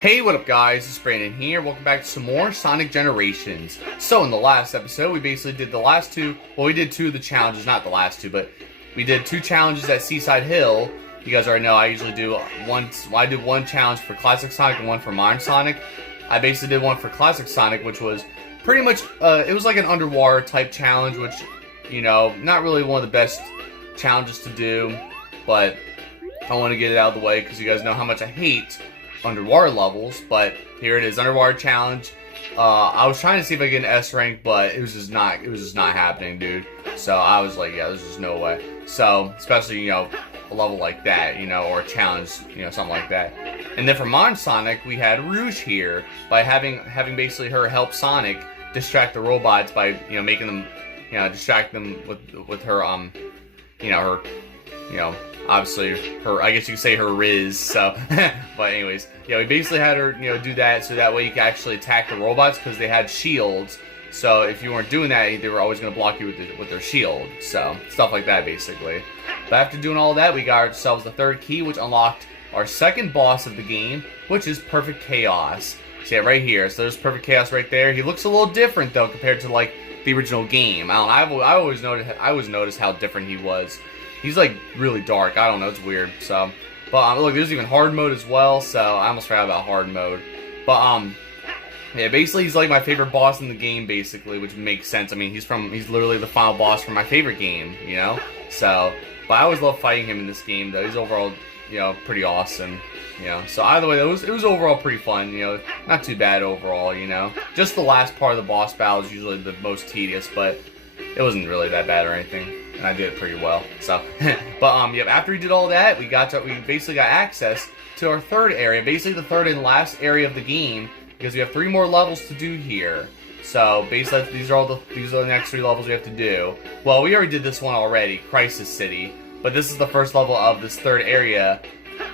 Hey, what up guys, it's Brandon here. Welcome back to some more Sonic Generations. So in the last episode, we basically did the last two, well we did two of the challenges, not the last two, but we did two challenges at Seaside Hill. You guys already know I usually do one challenge for Classic Sonic and one for Modern Sonic. I basically did one for Classic Sonic, which was pretty much, it was like an underwater type challenge, which, you know, not really one of the best challenges to do, but I want to get it out of the way because you guys know how much I hate underwater levels. But here it is, underwater challenge. I was trying to see if I could get an S rank, but it was just not happening, dude. So I was like, yeah, there's just no way. So especially, you know, a level like that, you know, or a challenge, you know, something like that. And then for Modern Sonic, we had Rouge here by having basically her help Sonic distract the robots by, you know, making them, you know, distract them with her you know, her, you know, obviously her, I guess you could say her Riz, so, but anyways, yeah, we basically had her, you know, do that so that way you could actually attack the robots because they had shields, so if you weren't doing that, they were always going to block you with their shield, so, stuff like that, basically. But after doing all that, we got ourselves the third key, which unlocked our second boss of the game, which is Perfect Chaos. See it right here, so there's Perfect Chaos right there. He looks a little different, though, compared to, like, the original game. I always noticed how different he was. He's like really dark. I don't know. It's weird. So, but look, there's even hard mode as well. So I almost forgot about hard mode. But yeah, basically he's like my favorite boss in the game, basically, which makes sense. I mean, he's literally the final boss from my favorite game, you know. So, but I always love fighting him in this game, though. He's overall, you know, pretty awesome. You know, so either way, it was overall pretty fun. You know, not too bad overall. You know, just the last part of the boss battle is usually the most tedious, but it wasn't really that bad or anything. And I did it pretty well, so. But, yeah, after we did all that, we basically got access to our third area, basically the third and last area of the game, because we have 3 more levels to do here. So, basically, these are the next 3 levels we have to do. Well, we already did this one already, Crisis City, but this is the first level of this third area,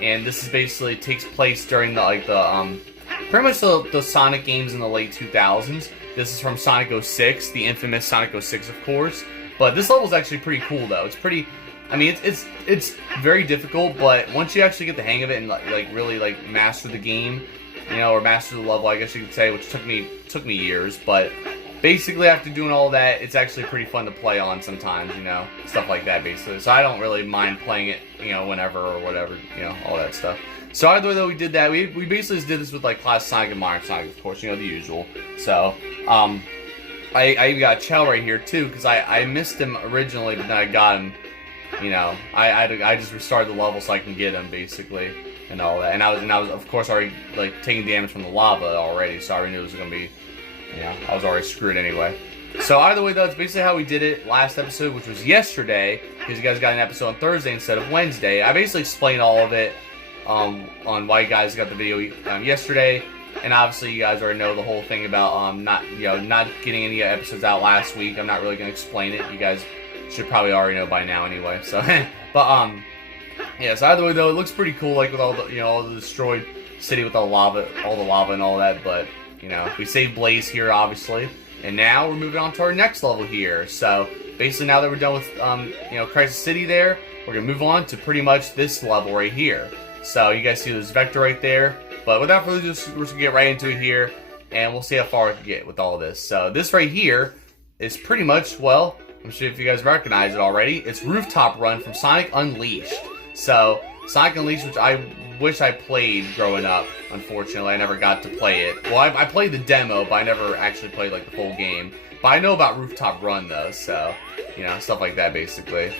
and this is basically takes place during pretty much the Sonic games in the late 2000s. This is from Sonic 06, the infamous Sonic 06, of course. But this level is actually pretty cool, though. It's pretty, I mean, it's very difficult, but once you actually get the hang of it and like really like master the game, you know, or master the level, I guess you could say, which took me years. But basically, after doing all that, it's actually pretty fun to play on sometimes, you know, stuff like that, basically. So I don't really mind playing it, you know, whenever or whatever, you know, all that stuff. So either way, though, we did that. We basically just did this with like Classic Sonic and Modern Sonic, of course, you know, the usual. So I even got Chell right here too, because I missed him originally, but then I got him. You know, I just restarted the level so I can get him, basically, and all that. And I was of course already like taking damage from the lava already, so I already knew it was gonna be, you know, I was already screwed anyway. So either way, though, it's basically how we did it last episode, which was yesterday, because you guys got an episode on Thursday instead of Wednesday. I basically explained all of it on why you guys got the video yesterday. And obviously, you guys already know the whole thing about not getting any episodes out last week. I'm not really gonna explain it. You guys should probably already know by now, anyway. So, but yeah. So either way, though, it looks pretty cool, like with all the all the destroyed city with all the lava and all that. But you know, we saved Blaze here, obviously, and now we're moving on to our next level here. So basically, now that we're done with Crisis City, there, we're gonna move on to pretty much this level right here. So you guys see this vector right there. But without further ado, we're just going to get right into it here, and we'll see how far we can get with all of this. So this right here is pretty much, well, I'm sure if you guys recognize it already, it's Rooftop Run from Sonic Unleashed. So Sonic Unleashed, which I wish I played growing up. Unfortunately, I never got to play it. Well, I played the demo, but I never actually played like the full game. But I know about Rooftop Run, though, so, you know, stuff like that, basically.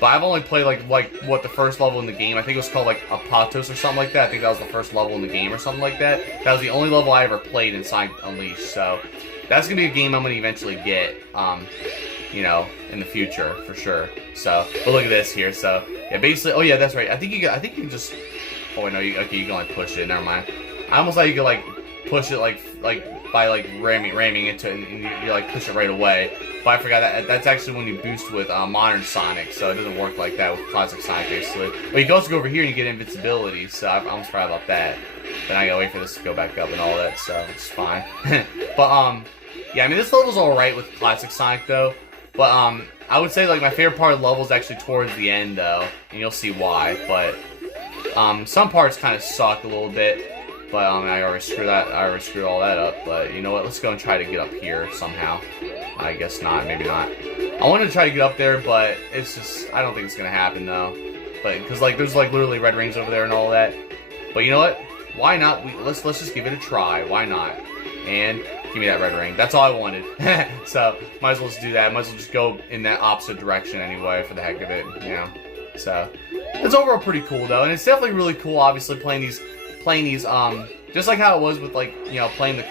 But I've only played like what the first level in the game, I think it was called like Apatos or something like that. I think that was the first level in the game or something like that. That was the only level I ever played in Sonic Unleashed. So that's gonna be a game I'm gonna eventually get, you know, in the future for sure. So, but look at this here. So yeah, basically, oh yeah, that's right. I think you can just. Oh wait, no, okay, you can like push it. Never mind. I almost thought you could like push it like by like ramming into it, and you like push it right away. But I forgot that's actually when you boost with Modern Sonic, so it doesn't work like that with Classic Sonic, basically. But you can also go over here and you get invincibility, so I almost forgot about that. Then I gotta wait for this to go back up and all that stuff, which is fine. But, yeah, I mean, this level's alright with Classic Sonic, though. But, I would say, like, my favorite part of the level is actually towards the end, though. And you'll see why, but, some parts kind of suck a little bit. But I already screwed all that up. But you know what? Let's go and try to get up here somehow. I guess not. Maybe not. I wanted to try to get up there, but it's just, I don't think it's gonna happen though. But because like there's like literally red rings over there and all that. But you know what? Why not? Let's just give it a try. Why not? And give me that red ring. That's all I wanted. So might as well just do that. Might as well just go in that opposite direction anyway for the heck of it. You know. So it's overall pretty cool though, and it's definitely really cool. Obviously playing these just like how it was with like playing the.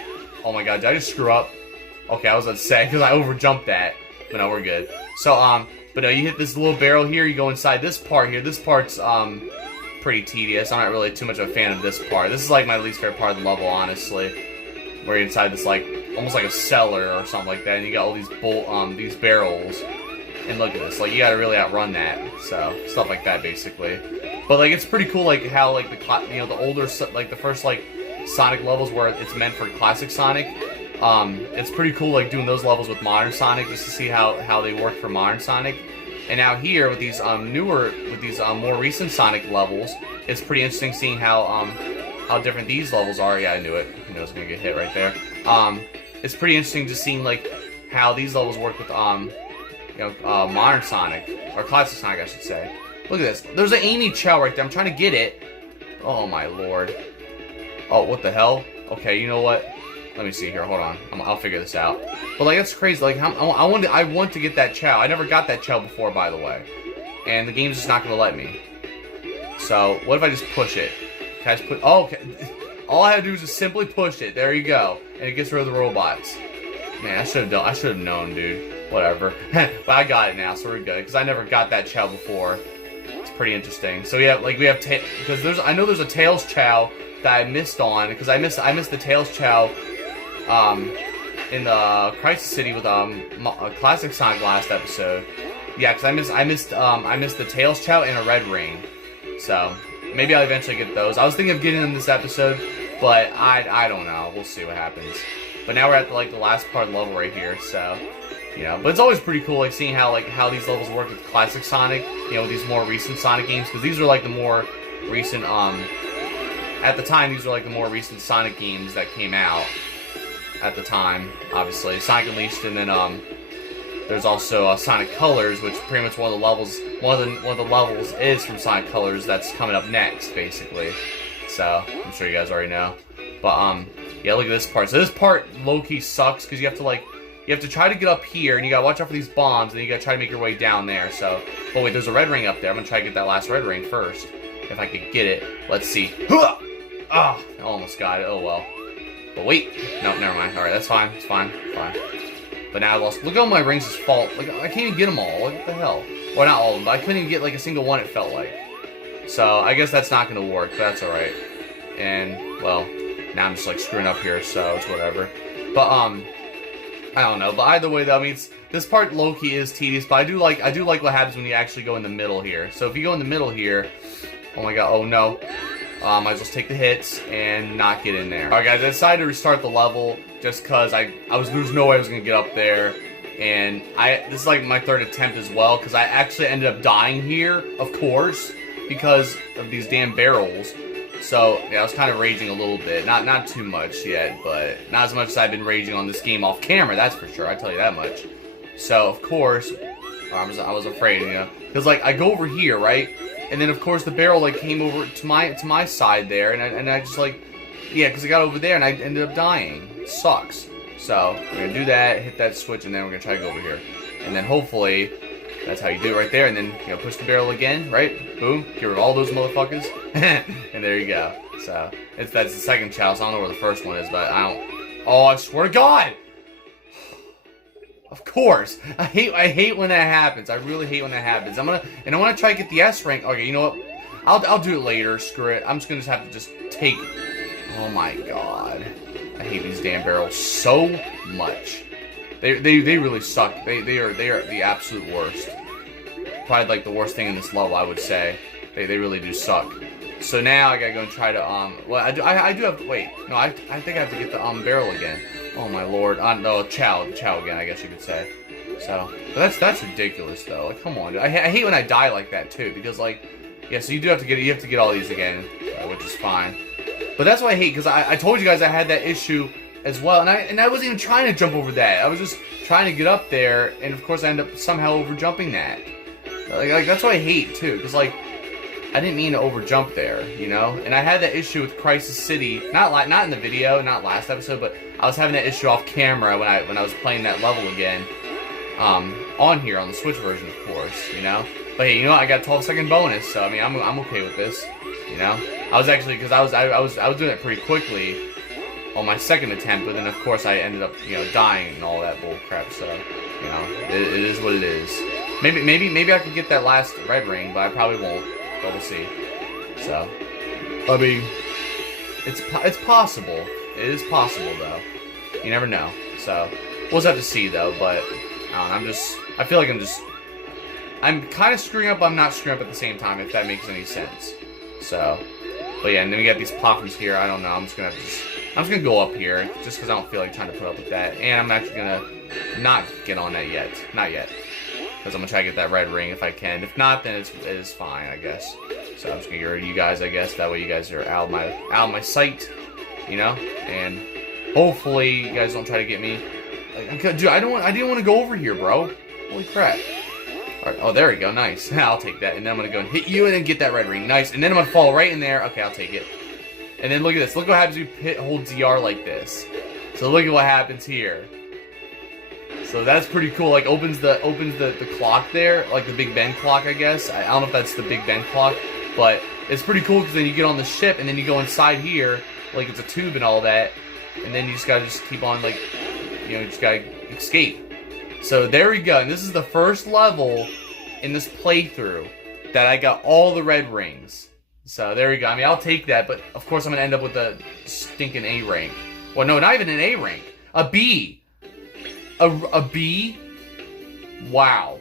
Oh my god! Did I just screw up? Okay, I was about to say because I overjumped that, but no, we're good. So but no, you hit this little barrel here. You go inside this part here. This part's pretty tedious. I'm not really too much of a fan of this part. This is like my least favorite part of the level, honestly. Where you're inside this like almost like a cellar or something like that, and you got all these these barrels. And look at this, like you gotta really outrun that. So stuff like that, basically. But like it's pretty cool, like how like the older like the first like Sonic levels where it's meant for classic Sonic. It's pretty cool like doing those levels with modern Sonic just to see how they work for modern Sonic. And now here with these more recent Sonic levels, it's pretty interesting seeing how different these levels are. Yeah, I knew it. I was gonna get hit right there. It's pretty interesting just seeing like how these levels work with modern Sonic or classic Sonic, I should say. Look at this. There's an Amy Chow right there. I'm trying to get it. Oh my lord. Oh, what the hell? Okay, you know what? Let me see here. Hold on. I'll figure this out. But like that's crazy. Like I want to get that Chow. I never got that Chow before, by the way, and the game's just not gonna let me. So what if I just push it? Can I just put? Oh, okay. All I have to do is just simply push it. There you go, and it gets rid of the robots. Man, I should have known, dude. Whatever. But I got it now, so we're good. Because I never got that Chow before. It's pretty interesting. So yeah, like we have because I know there's a Tails Chow that I missed on because I missed the Tails Chow in the Crisis City with Classic Sonic last episode. Yeah, because I missed the Tails Chow and a Red Ring. So maybe I'll eventually get those. I was thinking of getting them this episode, but I don't know. We'll see what happens. But now we're at the last part of the level right here. So. But it's always pretty cool, like seeing how these levels work with classic Sonic, these more recent Sonic games, because these are like the more recent, at the time, these were like the more recent Sonic games that came out at the time, obviously. Sonic Unleashed, and then, there's also Sonic Colors, which pretty much one of the levels is from Sonic Colors that's coming up next, basically. So, I'm sure you guys already know. But, yeah, look at this part. So this part low-key sucks, because you have to try to get up here, and you gotta watch out for these bombs, and you gotta try to make your way down there, so... But wait, there's a red ring up there. I'm gonna try to get that last red ring first. If I could get it. Let's see. Ah! I almost got it. Oh, well. But wait. No, never mind. Alright, that's fine. It's fine. Fine. But now I lost... Look at all my rings just fall. Like, I can't even get them all. What the hell? Well, not all of them, but I couldn't even get, like, a single one, it felt like. So, I guess that's not gonna work, but that's alright. And, well, now I'm just, like, screwing up here, so it's whatever. But, I don't know, but either way though, I mean, this part low-key is tedious, but I do like what happens when you actually go in the middle here. So if you go in the middle here, oh my god, oh no, might as well take the hits and not get in there. Alright guys, I decided to restart the level just cause there's no way I was gonna get up there, and this is like my third attempt as well, cause I actually ended up dying here, of course, because of these damn barrels. So, yeah, I was kind of raging a little bit. Not too much yet, but not as much as I've been raging on this game off camera, that's for sure, I tell you that much. So, of course, I was afraid, because, like, I go over here, right? And then, of course, the barrel, like, came over to my side there, and I just, like, yeah, because I got over there, and I ended up dying. It sucks. So, we're going to do that, hit that switch, and then we're going to try to go over here. And then, hopefully, that's how you do it right there, and then, push the barrel again, right? Boom, get rid of all those motherfuckers, and there you go. So, that's the second Chow, so I don't know where the first one is, but oh, I swear to God! Of course! I hate when that happens, I really hate when that happens. I want to try to get the S rank. Okay, you know what? I'll do it later, screw it. I'm just gonna have to take... Oh my god. I hate these damn barrels so much. They really suck. They are the absolute worst. Probably like the worst thing in this level, I would say. They really do suck. So now I gotta go and try to well, I do have to wait. No, I think I have to get the barrel again. Oh my lord. No, Chow again, I guess you could say. So, but that's ridiculous though. Like, come on, dude. I hate when I die like that too, because like, yeah. So you have to get all these again, which is fine. But that's what I hate, because I told you guys I had that issue as well, and I wasn't even trying to jump over that. I was just trying to get up there, and of course I end up somehow over jumping that. Like that's what I hate too, because like I didn't mean to over jump there, you know. And I had that issue with Crisis City, not in the video, not last episode, but I was having that issue off camera when I was playing that level again, on here on the Switch version, of course, you know. But hey, you know what? I got a 12-second bonus, so I mean I'm okay with this, you know. I was actually, because I was doing it pretty quickly on my second attempt, but then of course I ended up, you know, dying and all that bull crap. So, you know, it is what it is. Maybe I could get that last red ring, but I probably won't. But we'll see. So, I mean, it's possible. It is possible though. You never know. So we'll just have to see though. But I don't know, I feel like I'm kind of screwing up. I'm not screwing up at the same time, if that makes any sense. So, but yeah, and then we got these platforms here. I don't know. I'm just gonna go up here just because I don't feel like trying to put up with that, and I'm actually gonna not get on that yet. Not yet. Because I'm going to try to get that red ring if I can. If not, then it is fine, I guess. So I'm just going to get rid of you guys, I guess. That way you guys are out of my sight, you know? And hopefully you guys don't try to get me. Dude, I didn't want to go over here, bro. Holy crap. All right, oh, there we go. Nice. I'll take that. And then I'm going to go and hit you and then get that red ring. Nice. And then I'm going to fall right in there. Okay, I'll take it. And then look at this. Look what happens if you hold ZR like this. So look at what happens here. So that's pretty cool. Like opens the clock there, like the Big Ben clock, I guess. I don't know if that's the Big Ben clock, but it's pretty cool because then you get on the ship and then you go inside here, like it's a tube and all that, and then you just gotta keep on, like, you know, you just gotta escape. So there we go. And this is the first level in this playthrough that I got all the red rings. So there we go. I mean, I'll take that, but of course I'm gonna end up with a stinking A rank. Well, no, not even an A rank, a B. A B? Wow.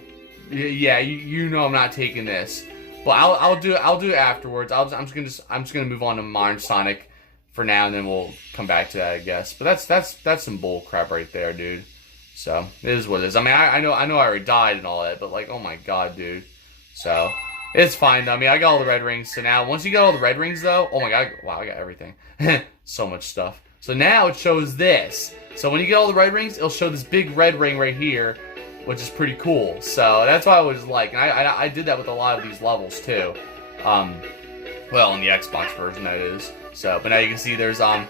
Yeah, you know I'm not taking this. But I'll do it afterwards. I'm just gonna move on to Modern Sonic for now, and then we'll come back to that, I guess. But that's some bull crap right there, dude. So it is what it is. I mean, I know I already died and all that, but like, oh my god, dude. So it's fine. I mean, I got all the red rings. So now, once you got all the red rings, though, oh my god, wow, I got everything. So much stuff. So now it shows this. So when you get all the red rings, it'll show this big red ring right here, which is pretty cool. So that's why I was like, and I did that with a lot of these levels too. Well, in the Xbox version that is. So, but now you can see there's that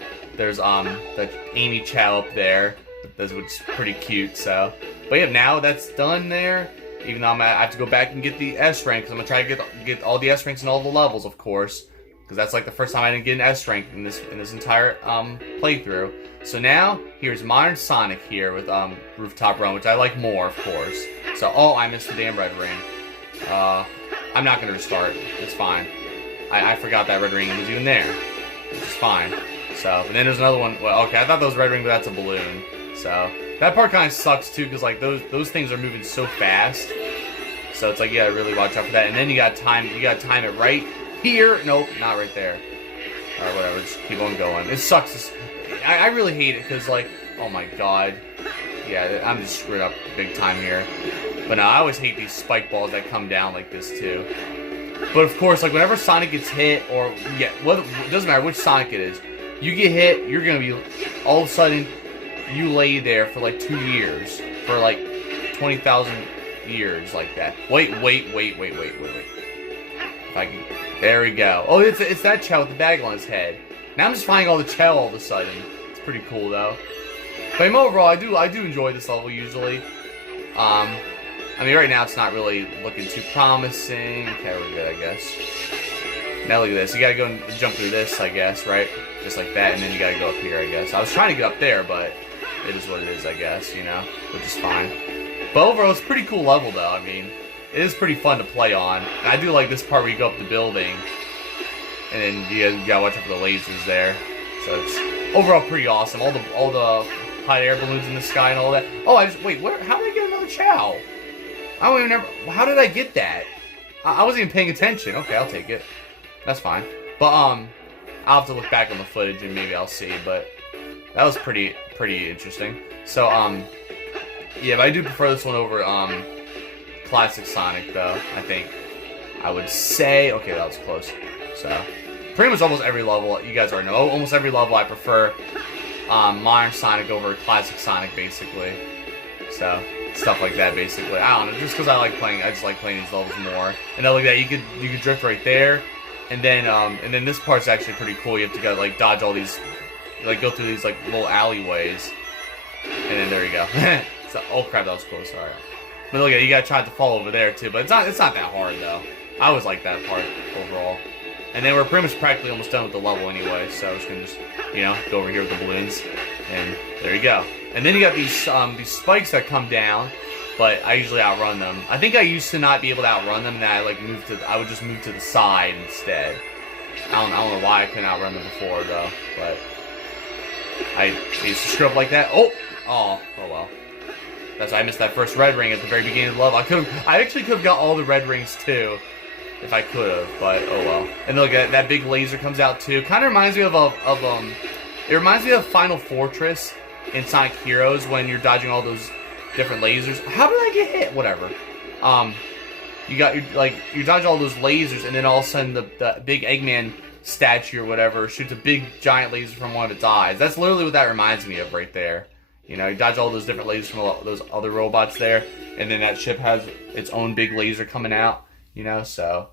Amy Chow up there, which is pretty cute. So, but yeah, now that's done there. Even though I have to go back and get the S rank, because I'm gonna try to get all the S ranks in all the levels, of course. Because that's like the first time I didn't get an S rank in this entire playthrough. So now here's Modern Sonic here with Rooftop Run, which I like more, of course. So I missed the damn red ring. I'm not gonna restart. It's fine. I forgot that red ring was even there. It's fine. So, but then there's another one. Well, okay, I thought that was red ring, but that's a balloon. So that part kind of sucks too, because like those things are moving so fast. So it's like, yeah, really watch out for that. And then you gotta time it right here. Nope, not right there. Or whatever, just keep on going. It sucks. I really hate it because, like, oh my god. Yeah, I'm just screwed up big time here. But no, I always hate these spike balls that come down like this too. But of course, like, whenever Sonic gets hit, or, yeah, it doesn't matter which Sonic it is, you get hit, you're gonna be, all of a sudden, you lay there for like 2 years. For like 20,000 years like that. Wait. If I can, there we go. Oh, it's that Chow with the bag on his head. Now I'm just finding all the Chow all of a sudden. It's pretty cool though. But overall, I do enjoy this level usually. I mean, right now it's not really looking too promising. Okay, we're good, I guess. Now look at this. You gotta go and jump through this, I guess, right? Just like that, and then you gotta go up here, I guess. I was trying to get up there, but it is what it is, I guess, you know? Which is fine. But overall, it's a pretty cool level, though. I mean, it is pretty fun to play on. And I do like this part where you go up the building, and then you gotta watch out for the lasers there. So it's overall pretty awesome. All the hot air balloons in the sky and all that. Oh, wait, how did I get another Chow? I don't even remember. How did I get that? I wasn't even paying attention. Okay, I'll take it. That's fine. But I'll have to look back on the footage and maybe I'll see. But that was pretty interesting. So yeah, but I do prefer this one over classic Sonic though. I think I would say. Okay, that was close. So pretty much almost every level, you guys already know, almost every level I prefer modern Sonic over classic Sonic, basically. So, stuff like that, basically. I don't know, just because I just like playing these levels more. And then look at that, you could drift right there, and then this part's actually pretty cool. You have to go, like, dodge all these, like, go through these, like, little alleyways. And then there you go. So, oh crap, that was close, alright. But look at it, you gotta try not to fall over there, too. But it's not that hard, though. I always like that part, overall. And then we're pretty much practically almost done with the level anyway, so I'm just gonna you know, go over here with the balloons, and there you go. And then you got these spikes that come down, but I usually outrun them. I think I used to not be able to outrun them, and I would just move to the side instead. I don't know why I couldn't outrun them before, though, but I used to screw up like that. Oh well. That's why I missed that first red ring at the very beginning of the level. I actually could have got all the red rings too, if I could have, but oh well. And look at that big laser comes out too. Kind of reminds me of it reminds me of Final Fortress in Sonic Heroes when you're dodging all those different lasers. How did I get hit? Whatever. You dodge all those lasers, and then all of a sudden the big Eggman statue or whatever shoots a big giant laser from one of its eyes. That's literally what that reminds me of right there. You know, you dodge all those different lasers from those other robots there, and then that ship has its own big laser coming out. You know, so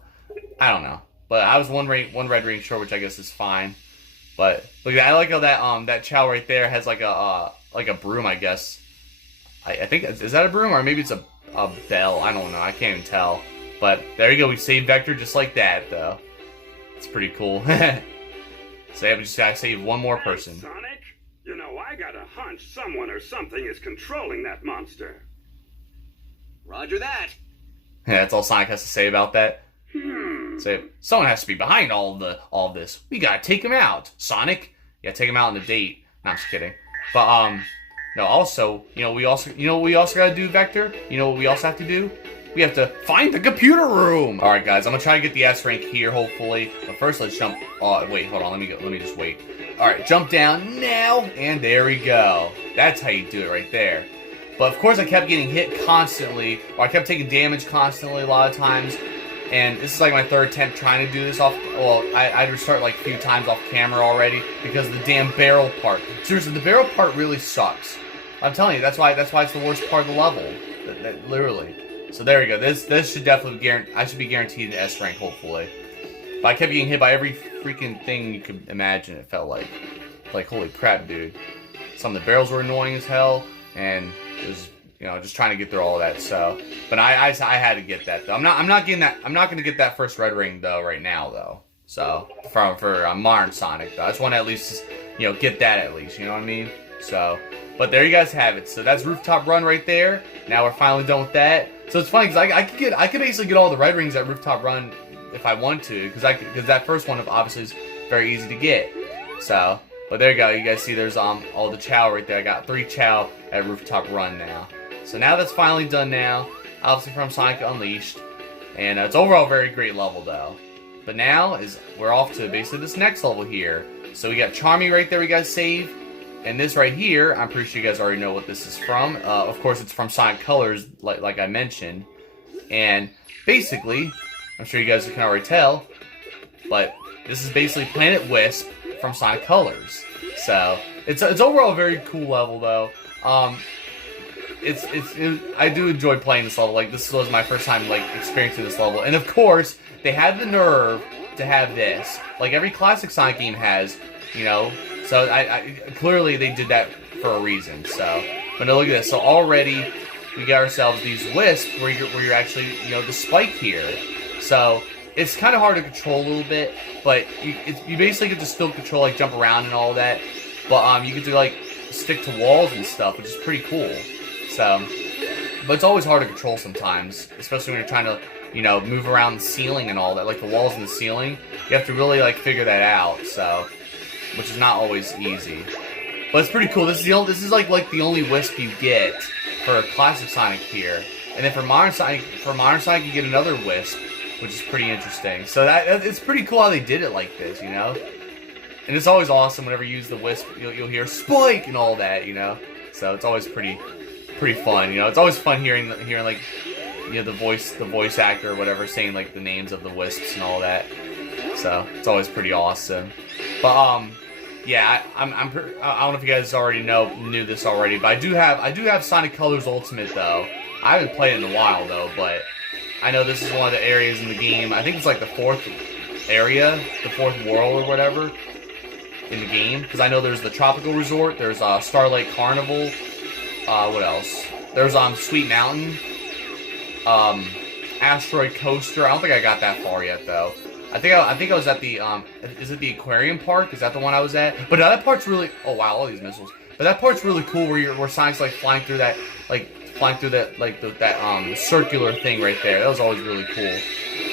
I don't know, but I was one red ring short, which I guess is fine. But look, I like how that Chow right there has like a broom, I guess. I think is that a broom, or maybe it's a bell? I don't know. I can't even tell. But there you go. We saved Vector just like that, though. It's pretty cool. So yeah, we just gotta save one more person. Sonic, you know, I got a hunch someone or something is controlling that monster. Roger that. Yeah, that's all Sonic has to say about that. So someone has to be behind all of this. We gotta take him out, Sonic. Yeah, take him out on the date. No, I'm just kidding. But no. Also, we also gotta do, Vector. You know what we also have to do? We have to find the computer room. All right, guys. I'm gonna try to get the S rank here, hopefully. But first, let's jump. Oh, wait, hold on. Let me just wait. All right, jump down now, and there we go. That's how you do it right there. But of course, I kept getting hit constantly, or I kept taking damage constantly a lot of times. And this is like my third attempt trying to do this off. Well, I had to restart like a few times off camera already because of the damn barrel part. Seriously, the barrel part really sucks. I'm telling you, that's why it's the worst part of the level. Literally. So there we go. This should definitely I should be guaranteed an S rank, hopefully. But I kept getting hit by every freaking thing you could imagine. It felt like holy crap, dude. Some of the barrels were annoying as hell, and it was, just trying to get through all of that. So, but I had to get that though. I'm not getting that. I'm not gonna get that first red ring though right now though. So for modern Sonic though, I just want to at least get that at least. You know what I mean? So, but there you guys have it. So that's Rooftop Run right there. Now we're finally done with that. So it's funny because I could basically get all the red rings at Rooftop Run if I want to, because that first one obviously is very easy to get. So, but there you go. You guys see there's all the Chow right there. I got 3 Chow at Rooftop Run now. So now that's finally done now, obviously from Sonic Unleashed, and it's overall a very great level though. But now we're off to basically this next level here. So we got Charmy right there we gotta save, and this right here, I'm pretty sure you guys already know what this is from. Of course it's from Sonic Colors, like I mentioned, and basically, I'm sure you guys can already tell, but this is basically Planet Wisp from Sonic Colors. So it's overall a very cool level though. I do enjoy playing this level. Like, this was my first time experiencing this level, and of course they had the nerve to have this, like every classic Sonic game has, So I clearly they did that for a reason. So, but now look at this. So already we got ourselves these wisps where you're actually the spike here. So it's kind of hard to control a little bit, but you basically get to still control, like jump around and all that. But you get to stick to walls and stuff, which is pretty cool. So, but it's always hard to control sometimes, especially when you're trying to, move around the ceiling and all that, like the walls and the ceiling. You have to really figure that out. So, which is not always easy. But it's pretty cool. This is like the only wisp you get for classic Sonic here, and then for modern Sonic, you get another wisp, which is pretty interesting. So it's pretty cool how they did it like this, And it's always awesome whenever you use the wisp. You'll hear spike and all that, So it's always pretty fun, It's always fun hearing the voice actor or whatever saying the names of the wisps and all that. So it's always pretty awesome. But yeah, I don't know if you guys already knew this already, but I do have Sonic Colors Ultimate though. I haven't played it in a while though, but I know this is one of the areas in the game. I think it's like the 4th area, the 4th world or whatever in the game. Because I know there's the Tropical Resort, there's Starlight Carnival. What else? There's Sweet Mountain, Asteroid Coaster. I don't think I got that far yet though. I think I was at the is it the Aquarium Park? Is that the one I was at? But no, that part's really, oh wow, all these missiles. But that part's really cool where Sonic's like flying through that circular thing right there. That was always really cool.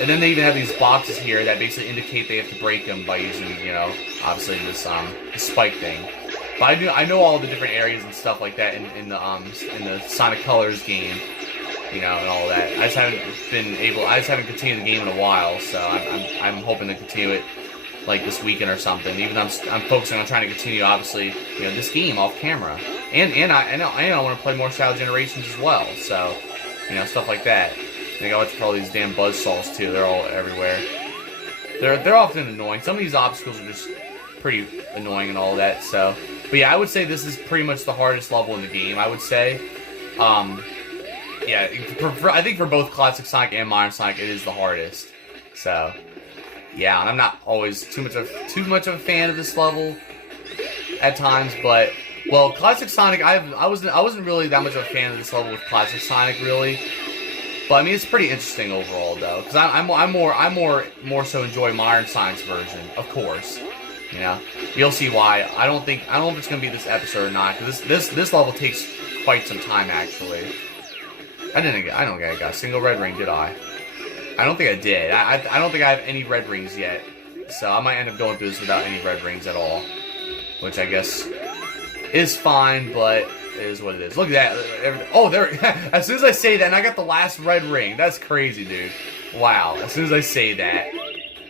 And then they even have these boxes here that basically indicate they have to break them by using, you know, obviously this spike thing. But I know all the different areas and stuff like that in the Sonic Colors game, you know, and all that. I just haven't continued the game in a while, so I'm hoping to continue it like this weekend or something. Even though I'm focusing on trying to continue, obviously, you know, this game off camera, and I want to play more Shadow Generations as well. So, you know, stuff like that. I think I went to all these damn buzzsaws too. They're all everywhere. They're often annoying. Some of these obstacles are just pretty annoying and all that. So, but yeah, I would say this is pretty much the hardest level in the game. I would say, yeah, I think for both Classic Sonic and Modern Sonic, it is the hardest. So, yeah, and I'm not always too much of a fan of this level at times, but well, Classic Sonic, I wasn't really that much of a fan of this level with Classic Sonic really. But I mean, it's pretty interesting overall, though, because I more so enjoy Modern Sonic's version, of course. You know, you'll see why. I don't know if it's gonna be this episode or not, because this level takes quite some time actually. I don't think I got a single red ring, did I? I don't think I did. I don't think I have any red rings yet, so I might end up going through this without any red rings at all, which I guess is fine, but it is what it is. Look at that. Oh, there. As soon as I say that, and I got the last red ring. That's crazy, dude. Wow. As soon as I say that.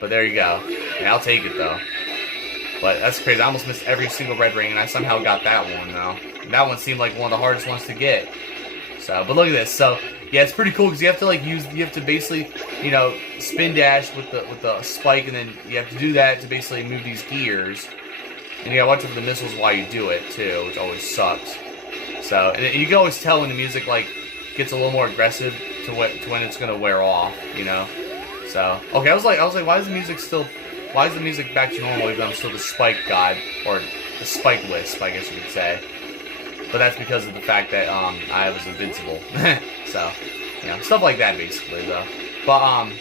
But there you go. Yeah, I'll take it, though. But that's crazy. I almost missed every single red ring, and I somehow got that one, though. That one seemed like one of the hardest ones to get. So, but look at this. So, yeah, it's pretty cool, because you have to, like, you have to basically, you know, spin dash with the spike, and then you have to do that to basically move these gears. And you gotta watch out for the missiles while you do it, too, which always sucks. So, and you can always tell when the music, like, gets a little more aggressive to when it's gonna wear off, you know? So, okay, I was like, why is the music back to normal even though I'm still the Spike God, or the Spike Wisp, I guess you could say. But that's because of the fact that, I was invincible. So, you know, stuff like that, basically, though. But, I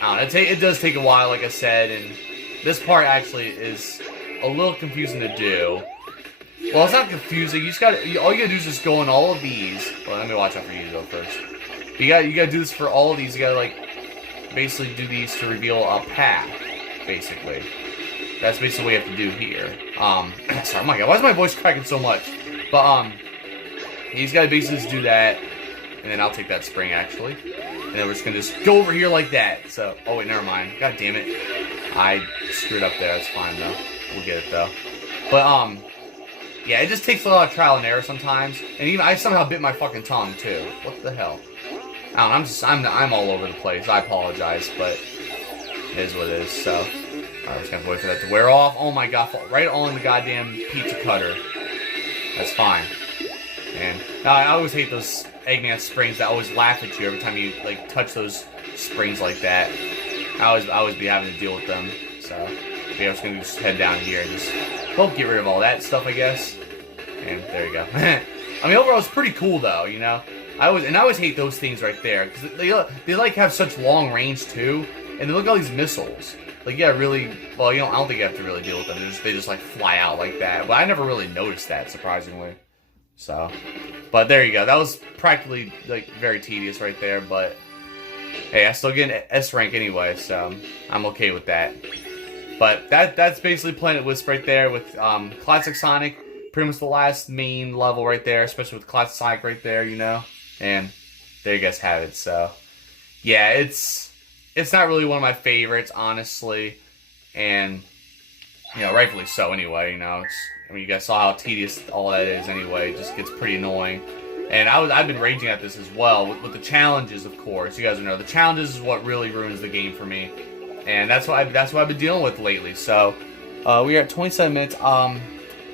don't know, it does take a while, like I said, and this part actually is a little confusing to do. Well, it's not confusing. All you gotta do is just go on all of these. Well, let me watch out for you though first. But you gotta do this for all of these. You gotta like basically do these to reveal a path. Basically, that's basically what you have to do here. Sorry, oh my god, why is my voice cracking so much? But he's gotta basically just do that, and then I'll take that spring actually, and then we're just gonna go over here like that. So, oh wait, never mind. God damn it, I screwed up there. That's fine though. We'll get it though. But yeah, it just takes a lot of trial and error sometimes, and even I somehow bit my fucking tongue too. What the hell? I don't know, I'm all over the place. I apologize, but it is what it is. So, alright, we're just gonna wait for that to wear off. Oh my god, right on the goddamn pizza cutter. That's fine. And I always hate those Eggman springs that always laugh at you every time you like touch those springs like that. I always be having to deal with them. So, yeah, I'm just gonna just head down here and just help get rid of all that stuff, I guess. And there you go. I mean, overall, it's pretty cool, though, you know? I always hate those things right there, because they like, have such long range, too. And then look at all these missiles. Like, yeah, really, well, you know, I don't think you have to really deal with them. They just like, fly out like that. But I never really noticed that, surprisingly. So, but there you go. That was practically, like, very tedious right there, but hey, I still get an S rank anyway, so I'm okay with that. But that's basically Planet Wisp right there with Classic Sonic, pretty much the last main level right there, especially with Classic Sonic right there, you know. And there you guys have it. So yeah, it's not really one of my favorites, honestly, and you know, rightfully so. Anyway, you know, I mean, you guys saw how tedious all that is. Anyway, it just gets pretty annoying. And I've been raging at this as well with the challenges, of course. You guys know the challenges is what really ruins the game for me. and that's what I've been dealing with lately. So we are at 27 minutes.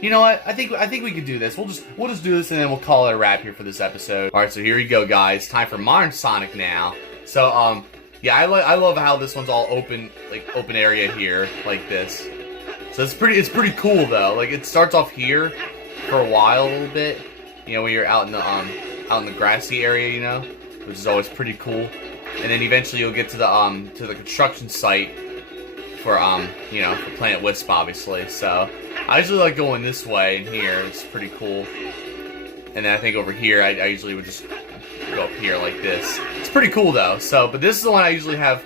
You know what? I think we could do this. We'll just do this, and then we'll call it a wrap here for this episode. All right, so here we go, guys. Time for Modern Sonic now. So yeah, I love how this one's all open, like open area here, like this. So it's pretty cool though. Like it starts off here for a while, a little bit. You know, when you're out in the grassy area, you know, which is always pretty cool. And then eventually you'll get to the construction site for you know, for Planet Wisp, obviously. So I usually like going this way in here. It's pretty cool. And then I think over here, I usually would just go up here like this. It's pretty cool though. So, but this is the one I usually have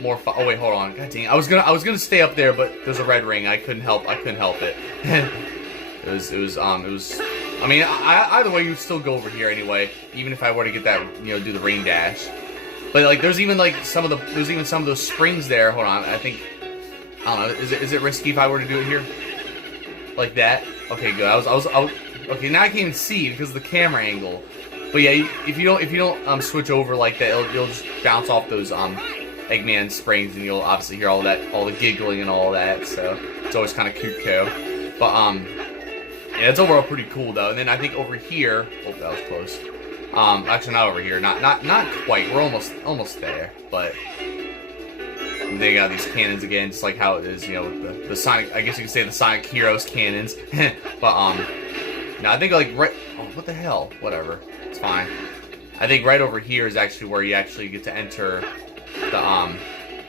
more fun. Oh wait, hold on. God dang, I was gonna stay up there, but there's a red ring. I couldn't help it. It was. I mean, either way, you'd still go over here anyway, even if I were to get that, you know, do the rain dash. But like, there's even some of those springs there. Hold on, I don't know. Is it risky if I were to do it here, like that? Okay, good. I was okay. Now I can't even see because of the camera angle. But yeah, if you don't switch over like that, you'll just bounce off those Eggman springs, and you'll obviously hear all the giggling and all that. So it's always kind of cute, but yeah, it's overall pretty cool though. And then I think over here, oh, that was close. Actually not over here, not quite. We're almost there, but they got these cannons again, just like how it is, you know, with the Sonic. I guess you could say the Sonic Heroes cannons. But now I think like right. Oh, what the hell? Whatever, it's fine. I think right over here is actually where you actually get to enter the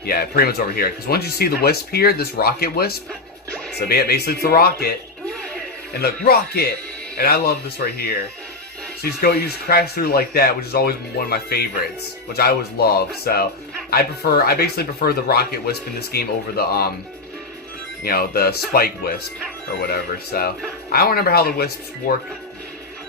yeah, pretty much over here. Because once you see the Wisp here, this Rocket Wisp. So basically it's the rocket. And look, rocket! And I love this right here. So you just crash through like that, which is always one of my favorites, which I always love. So I basically prefer the Rocket Wisp in this game over the you know, the Spike Wisp or whatever. So I don't remember how the Wisps work.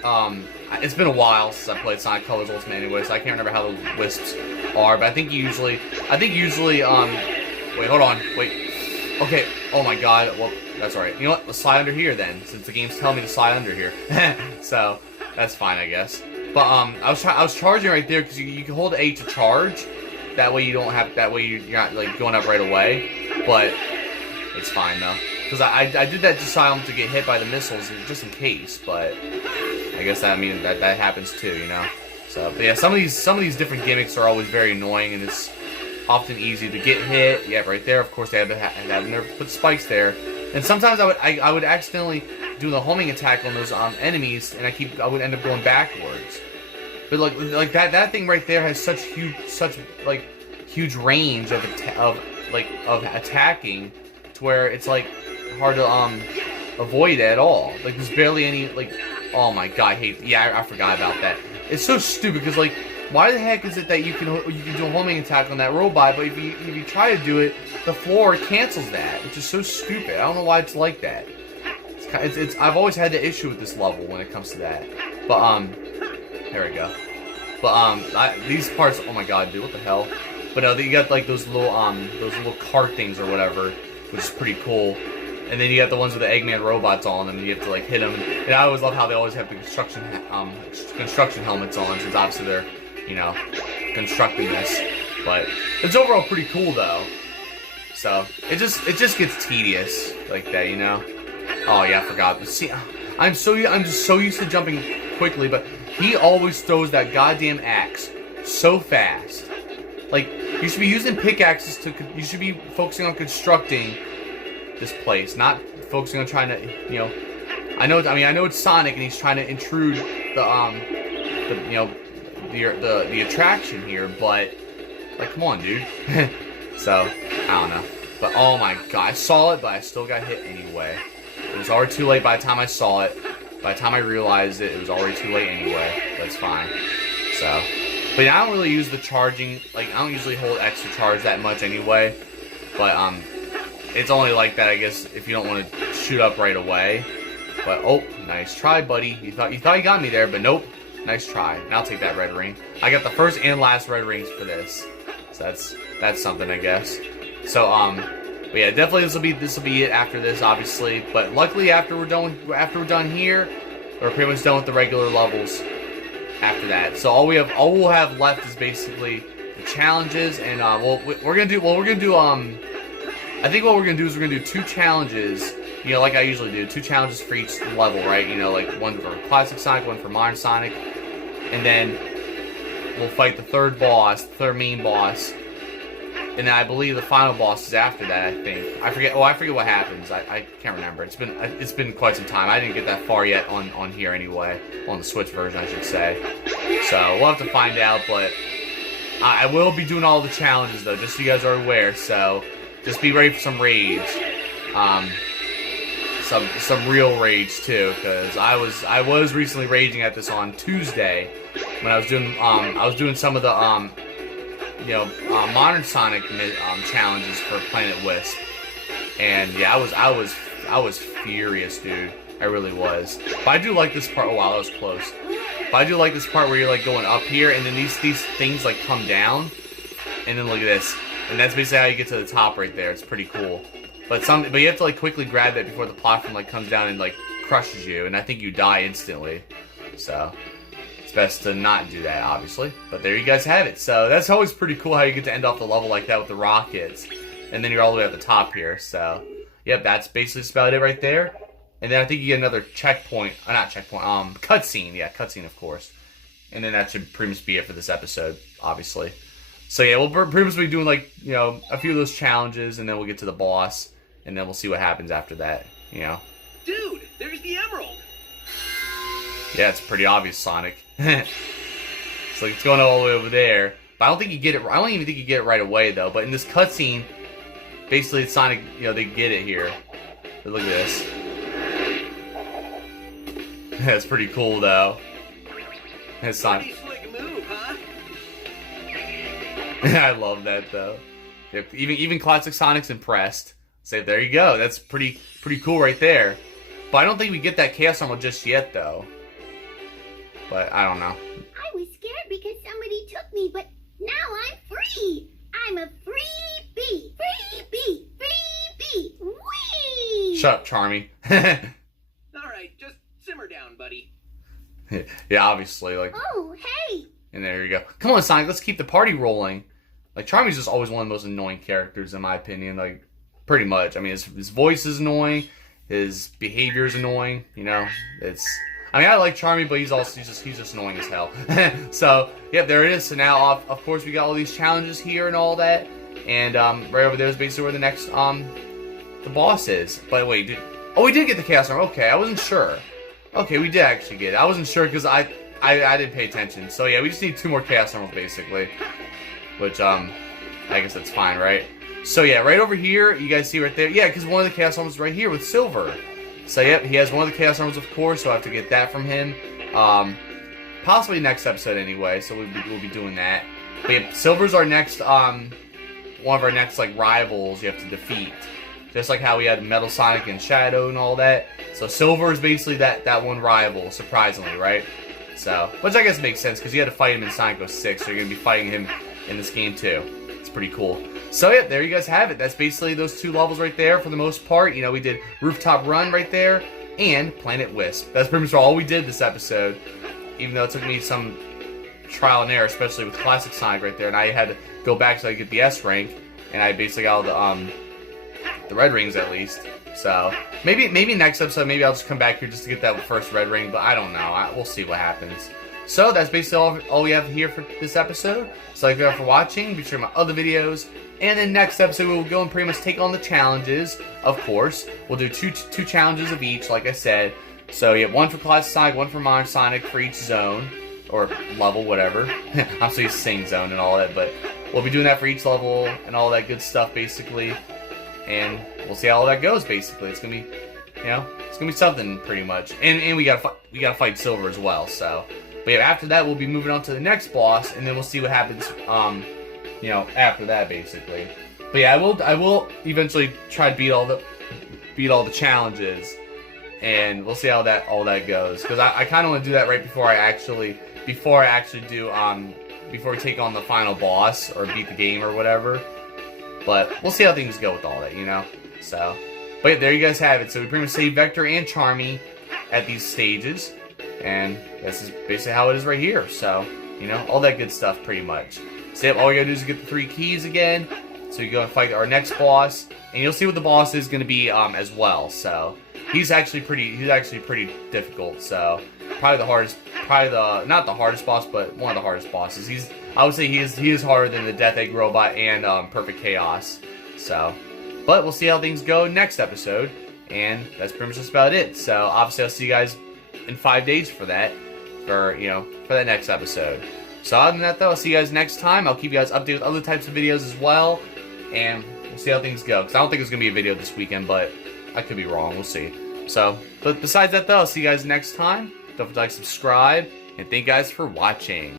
It's been a while since I played Sonic Colors Ultimate anyway, so I can't remember how the Wisps are. But I think usually wait, hold on, wait. Okay. Oh my God. Well, that's alright. You know what? Let's slide under here then, since the game's telling me to slide under here. So that's fine, I guess. But I was charging right there because you can hold A to charge. That way you don't have. That way you're not like going up right away. But it's fine though, because I did that just to get hit by the missiles, just in case. But I guess that happens too, you know. So, but yeah, some of these different gimmicks are always very annoying, and it's often easy to get hit. Yeah, right there. Of course, they had to put spikes there. And sometimes I would accidentally do the homing attack on those enemies, and I would end up going backwards. But like that thing right there has such huge range of attacking, to where it's like hard to avoid at all. Like there's barely any like. Oh my God, I forgot about that. It's so stupid because like, why the heck is it that you can do a homing attack on that robot, but if you try to do it, the floor cancels that, which is so stupid. I don't know why it's like that. It's I've always had the issue with this level when it comes to that. But there we go. But these parts, oh my God, dude, what the hell? But no, you got like those little cart things or whatever, which is pretty cool. And then you got the ones with the Eggman robots on them, and you have to like hit them. And I always love how they always have the construction helmets on, since obviously they're, you know, constructing this. But it's overall pretty cool though. So it just gets tedious like that, you know. Oh yeah, I forgot. But see, I'm just so used to jumping quickly, but he always throws that goddamn axe so fast. Like, you should be using pickaxes you should be focusing on constructing this place, not focusing on trying to, you know, I know it's Sonic and he's trying to intrude the attraction here, but like, come on, dude. So I don't know, but oh my God, I saw it, but I still got hit anyway. It was already too late by the time I saw it. By the time I realized it, it was already too late anyway. That's fine. So, but yeah, I don't really use the charging. Like, I don't usually hold extra charge that much anyway. But it's only like that, I guess, if you don't want to shoot up right away. But oh, nice try, buddy. You thought you got me there, but nope. Nice try. And I'll take that red ring. I got the first and last red rings for this, so that's something, I guess. So but yeah, definitely this will be it after this, obviously. But luckily, after we're done here, we're pretty much done with the regular levels. After that, so all we'll have left is basically the challenges, and we're gonna do I think what we're gonna do is we're gonna do 2 challenges. You know, like I usually do, 2 challenges for each level, right? You know, like one for Classic Sonic, one for Modern Sonic, and then we'll fight the third main boss, and then I believe the final boss is after that. I think I forget what happens. I can't remember. It's been quite some time. I didn't get that far yet on here anyway, on the Switch version, I should say. So we'll have to find out, but I will be doing all the challenges though, just so you guys are aware. So just be ready for some rage. Some real rage too, because I was recently raging at this on Tuesday when I was doing some of the Modern Sonic challenges for Planet Wisp, and yeah, I was furious, dude. I really was. But I do like this part. Oh wow, that was close. But I do like this part where you're like going up here, and then these things like come down, and then look at this, and that's basically how you get to the top right there. It's pretty cool. But you have to like quickly grab it before the platform like comes down and like crushes you, and I think you die instantly. So it's best to not do that, obviously. But there you guys have it. So that's always pretty cool how you get to end off the level like that with the rockets, and then you're all the way at the top here. So yep, that's basically just about it right there. And then I think you get another checkpoint, not checkpoint, cutscene. Yeah, cutscene of course. And then that should pretty much be it for this episode, obviously. So yeah, we'll pretty much be doing like, you know, a few of those challenges, and then we'll get to the boss, and then we'll see what happens after that, you know. Dude, there's the emerald. Yeah, it's pretty obvious, Sonic. It's like it's going all the way over there. But I don't think you get it. I don't even think you get it right away though. But in this cutscene, basically it's Sonic, you know, they get it here. But look at this. That's pretty cool though. That's Sonic. Pretty slick move, huh? I love that though. Yep, even Classic Sonic's impressed. Say, there you go. That's pretty cool right there. But I don't think we get that Chaos Emerald just yet though. But I don't know. I was scared because somebody took me, but now I'm free. I'm a free bee. Free bee. Free bee. Whee! Shut up, Charmy. All right, just simmer down, buddy. Yeah, obviously, like. Oh, hey. And there you go. Come on, Sonic, let's keep the party rolling. Like, Charmy's just always one of the most annoying characters, in my opinion. Like, pretty much. I mean, his voice is annoying. His behavior is annoying. You know, it's... I mean, I like Charmy, but he's just annoying as hell. So, yeah, there it is. So now, of course, we got all these challenges here and all that. And right over there is basically where the next, the boss is. But wait, oh, we did get the Chaos Emerald. Okay, I wasn't sure. Okay, we did actually get it. I wasn't sure because I didn't pay attention. So, yeah, we just need 2 more Chaos Emeralds, basically. Which, I guess that's fine, right? So, yeah, right over here, you guys see right there. Yeah, because one of the Chaos Emeralds is right here with Silver. So, yep, he has one of the Chaos Emeralds, of course, so I have to get that from him. Possibly next episode anyway, so we'll be doing that. But, yeah, Silver's our next, one of our next, like, rivals you have to defeat. Just like how we had Metal Sonic and Shadow and all that. So, Silver is basically that one rival, surprisingly, right? So, which I guess makes sense, because you had to fight him in Sonic 06, so you're going to be fighting him in this game, too. It's pretty cool. So, yeah, there you guys have it. That's basically those 2 levels right there for the most part. You know, we did Rooftop Run right there and Planet Wisp. That's pretty much all we did this episode, even though it took me some trial and error, especially with Classic Sonic right there, and I had to go back so I could get the S rank, and I basically got all the red rings at least. So, maybe next episode, maybe I'll just come back here just to get that first red ring, but I don't know. We'll see what happens. So, that's basically all we have here for this episode. So, thank you all for watching. Be sure to my other videos. And then next episode, we will go and pretty much take on the challenges, of course. We'll do two challenges of each, like I said. So, you have 1 for Classic Sonic, 1 for Modern Sonic for each zone. Or level, whatever. I'm so used to saying zone and all that, but we'll be doing that for each level and all that good stuff, basically. And we'll see how all that goes, basically. It's gonna be, you know, it's gonna be something, pretty much. And we gotta fight Silver as well, so... But yeah, after that, we'll be moving on to the next boss, and then we'll see what happens, you know, after that, basically. But yeah, I will eventually try to beat all the challenges, and we'll see how all that goes. Because I kind of want to do that right before we take on the final boss or beat the game or whatever. But we'll see how things go with all that, you know. So, but yeah, there you guys have it. So we pretty much saved Vector and Charmy at these stages. And this is basically how it is right here. So, you know, all that good stuff pretty much. So yep, all you gotta do is get the 3 keys again. So you go and fight our next boss, and you'll see what the boss is gonna be as well. So he's actually pretty difficult. So probably the hardest, not the hardest boss, but one of the hardest bosses. I would say he is harder than the Death Egg Robot and Perfect Chaos. So, but we'll see how things go next episode, and that's pretty much just about it. So obviously I'll see you guys in 5 days for that, for that next episode. So other than that though, I'll see you guys next time. I'll keep you guys updated with other types of videos as well, and we'll see how things go. Because I don't think there's going to be a video this weekend, but I could be wrong. We'll see. So, but besides that though, I'll see you guys next time. Don't forget to like, subscribe, and thank you guys for watching.